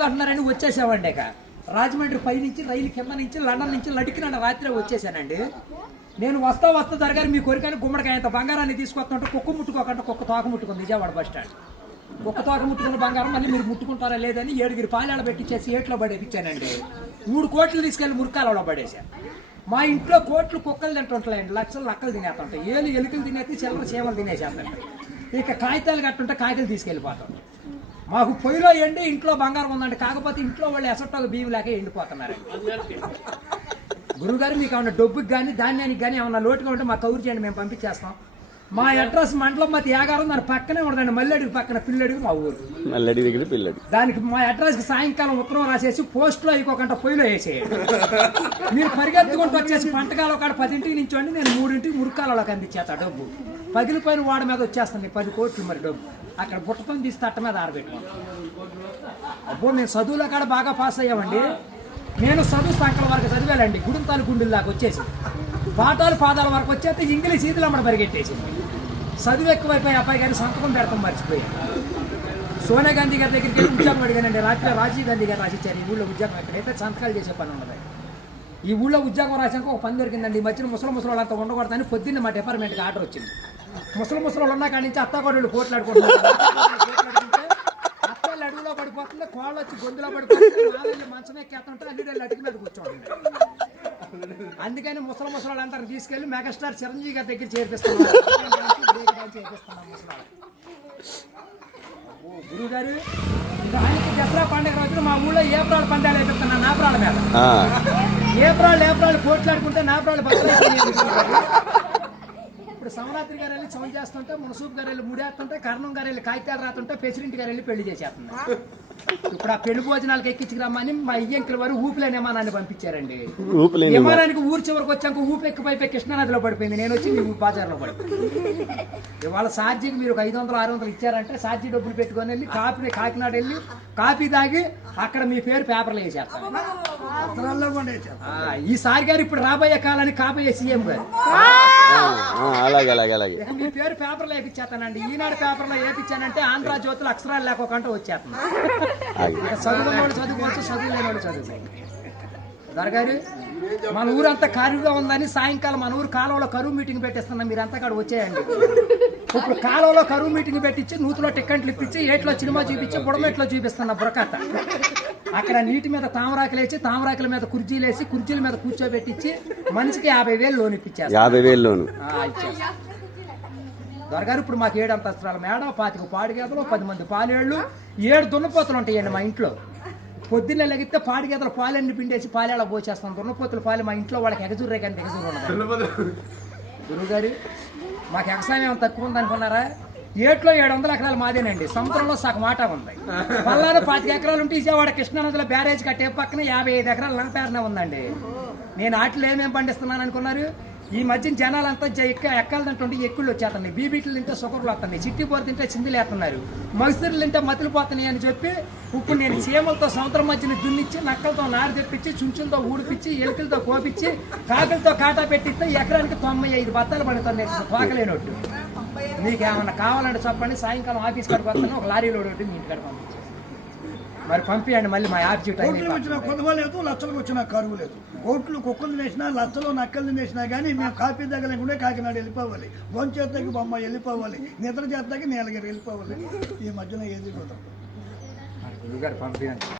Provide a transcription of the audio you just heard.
పిల్లలు అంటున్నారని వచ్చేసామండి. ఇక రాజమండ్రి పై నుంచి రైలు కింద నుంచి లండన్ నుంచి లడికిన రాత్రి వచ్చేసానండి. నేను వస్తా దొరగారు మీ కోరికని గుమ్మడికాయ అంత బంగారాన్ని తీసుకొస్తుంటే కుక్క ముట్టుకోకుండా కుక్క తోక ముట్టుకుంది విజయవాడ బస్ స్టాండ్. కుక్క తోక ముట్టుకున్న బంగారం మళ్ళీ మీరు ముట్టుకుంటారా లేదని 7 పాలాడ పెట్టించేసి ఏట్లో పడేపించానండి. 3 కోట్లు తీసుకెళ్లి మురికాలలో పడేశాను. మా ఇంట్లో కోట్లు కుక్కలు తింటుంటాయండి, లక్షలు లక్కలు తినేస్తుంటాయి, ఎలుకలు తినేసి చిల్లర చీమలు తినేసేస్తాయి. ఇక కాగితాలు కట్టుంటే కాగితాలు తీసుకెళ్ళిపోతాం. మాకు పొయ్యిలో ఎండి ఇంట్లో బంగారం ఉందండి, కాకపోతే ఇంట్లో వాళ్ళు ఎసట్టో బియ్యం లేక ఎండిపోతున్నారు. గురువుగారు మీకు ఏమన్నా డబ్బుకి కానీ ధాన్యానికి కానీ ఏమన్నా లోటుగా ఉంటే మాకు కౌరు చేయండి, మేము పంపించేస్తాం. మా అడ్రస్ మండలం మతి యాగారం, దాని పక్కనే ఉండదండి, మల్లెడికి పక్కన పిల్లడికి మా ఊరు మల్లెడి దగ్గర పిల్లడి. దానికి మా అడ్రస్కి సాయంకాలం ఉత్తరం రాసేసి పోస్ట్లో ఇంకొకంట పొయ్యిలో వేసేయండి. మీరు పరిగెత్తుకుంటూ వచ్చేసి పంటకాల ఒక 10ంటికి నుంచోండి, నేను 3ంటికి మురికాలలోకి అందించేస్తా డబ్బు. పగిలిపోయిన వాడి మీద వచ్చేస్తుంది 10 కోట్లు మరి డబ్బు. అక్కడ బుట్టతో తీసి తట్ట మీద ఆరబెట్టుకోండి. అబ్బో మేము చదువులో కాడ బాగా పాస్ అయ్యామండి. నేను చదువు సంకల వరకు చదివానండి, గుడుంతాలు గుండెలు దాకా వచ్చేసి పాఠాలు పాదాల వరకు వచ్చేస్తే ఇంగ్లీష్ ఈదులు అమ్మడ పరిగెట్టేసింది. చదువు ఎక్కువైపోయి అబ్బాయి గారి సంతకం పెడతాం మర్చిపోయాను. సోనియా గాంధీ గారి దగ్గరికి వెళ్ళి ఉద్యోగం అడిగానండి. రాత్రి రాజీవ్ గాంధీ గారు రాసిచ్చారు ఈ ఊళ్ళో ఉద్యోగం, ఎక్కడైతే సంతకాలు చేసే పని ఉండదు. ఈ ఊళ్ళో ఉద్యోగం రాసాక ఒక పని దొరికిందండి. ఈ మధ్యన ముసలి వాళ్ళంతా ఉండకూడదని పొద్దున్న మా డిపార్ట్మెంట్కి ఆర్డర్ వచ్చింది. ముసలి వాళ్ళు ఉన్న కాడి నుంచి అత్తగొడలు పోట్లాడుకుంటున్నారు. అత్తలు అడుగులో పడిపోతుంది, కోళ్ళు వచ్చి గొంతులో పడిపోతుంది, నాలుగు మంచం ఎక్కేస్తుంటే అల్లుడు అడిగి మీద కూర్చోండి. అందుకని ముసలి వాళ్ళందరూ తీసుకెళ్లి మెగాస్టార్ చిరంజీవి గారి దగ్గర చేర్పిస్తున్నాం. గురువు గారు ఆయనకి దసరా పండుగ రోజున మా ఊళ్ళో ఏప్రాల్ పందాలు వేపిస్తున్నాను. నాపరాల మీద ఏప్రాల్ పోట్లాడుకుంటే నాపరాలు బద్దలైపోయి. ఇప్పుడు సమరాత్రి గారు వెళ్ళి సౌండ్ చేస్తుంటే, మునసూపు గారు వెళ్ళి ముడేస్తుంటే, కర్ణం గారు వెళ్ళి కాగితాలు రాతుంటే, ప్రెసిడెంట్ గారు వెళ్ళి పెళ్లి చేసేస్తున్నారు. ఇప్పుడు ఆ పెళ్లి భోజనాలకు ఎక్కించుకురమ్మని మా ఇయ్యంకుల వారు ఊపిలేని విమానాన్ని పంపించారండి. విమానానికి ఊరు చివరికి వచ్చాక ఊపి ఎక్కిపోయి కృష్ణానదిలో పడిపోయింది. నేను వచ్చి మీ బాజార్లో పడిపోయింది. ఇవాళ ఛార్జీకి మీరు 500-600 ఇచ్చారంటే ఛార్జీ డబ్బులు పెట్టుకొని వెళ్ళి కాకినాడ వెళ్ళి కాఫీ తాగి అక్కడ మీ పేరు పేపర్లో వేసేస్తాను. ఈసారి గారు ఇప్పుడు రాబోయే కాలానికి కాబోయే సీఎం గారు మీ పేరు పేపర్లో వేపించేస్తానండి. ఈనాడు పేపర్లో వేపించానంటే ఆంధ్ర జ్యోతులు అక్షరాలు లేకోకుండా వచ్చేస్తాను. చదువుకున్న వాళ్ళు చదువుకోవచ్చు, చదువు లేని వాళ్ళు చదువుకోవచ్చు. దొరగారు మన ఊరంతా కరువుగా ఉందని సాయంకాలం మన ఊరు కాలువలో కరువు మీటింగ్ పెట్టిస్తున్నాం, మీరంతా అక్కడ వచ్చేయండి. ఇప్పుడు కాలువలో కరువు మీటింగ్ పెట్టించి నూతులో టిక్కెట్లు ఇప్పించి ఏట్లో సినిమా చూపించి బుడమెట్లో చూపిస్తున్నా బురకట్ట. అక్కడ నీటి మీద తామరాకులు వేసి తామరాకుల మీద కుర్చీలు వేసి కుర్చీల మీద కూర్చోబెట్టించి మనిషికి 50,000 లోన్ ఇప్పించారు. 50,000 లోన్ దొరగారు ఇప్పుడు మాకు 7 అంతస్తుల మేడ, 25 పాడిగేదలు, 10 మంది పాలేళ్ళు, 7 దున్నపోతులు ఉంటాయండి మా ఇంట్లో. పొద్దున్నే లెగితే పాడిగేదలు పాలన్నీ పిండేసి పాలేళ్ళ పోసేస్తాం. దున్నపోతులు పాలు మా ఇంట్లో వాళ్ళకి ఎగజూరే కానీ ఎగజూరు ఉండదు. గురువుగారు మాకు వ్యవసాయం ఏమైనా తక్కువ ఉందనుకున్నారా? ఏట్లో 700 ఎకరాలు మాదేనండి. సముద్రంలో సగం మాట ఉంది. పల్లాలో 25 ఎకరాలు ఉంటే విజయవాడ కృష్ణానదిలో బ్యారేజ్ కట్టే పక్కన 55 ఎకరాలు నా పేరునే ఉందండి. నేను ఆటలు ఏమేమి పండిస్తున్నాను అనుకున్నారు? ఈ మధ్యన జనాలంతా ఎక్కాలంటుంటే ఎక్కుళ్ళు వచ్చేస్తున్నాయి, బీబీట్లు తింటే షుగర్లు వస్తున్నాయి, చిట్టిపోరు తింటే చిందులు వేస్తున్నారు, మగసిరులు తింటే మతులు పోతున్నాయి అని చెప్పి ఇప్పుడు నేను చీమలతో సముద్రం మధ్యన దున్నిచ్చి, నక్కలతో నారు తెప్పించి, చుంచులతో ఊడిపించి, ఎలుకలతో కోపించి, కాకులతో కాటా పెట్టిస్తే ఎకరానికి 95 బత్తాలు పండుతుంది తోకలేనట్టు. మీకు ఏమన్నా కావాలంటే చెప్పండి, సాయంకాలం ఆఫీస్ కాడికి వస్తాను, ఒక లారీలో ఒకటి మీ ఇంటికాడ పంపించాను. మరి పంపించండి, మళ్ళీ మా ఆర్జీ టైం వచ్చిన కొదవ లేదు, లచ్చలకు వచ్చిన కరువు లేదు. కోట్లు కుక్కలు వేసినా లచ్చలు నక్కలు వేసినా కానీ మేము కాపీ దగ్గర కాకినాడ వెళ్ళిపోవాలి, భోంచేతకి బొమ్మ వెళ్ళిపోవాలి, నిద్ర చేతకి నీలగిరి వెళ్ళిపోవాలి. ఈ మధ్యన ఏది కుదరదు. పంపించండి.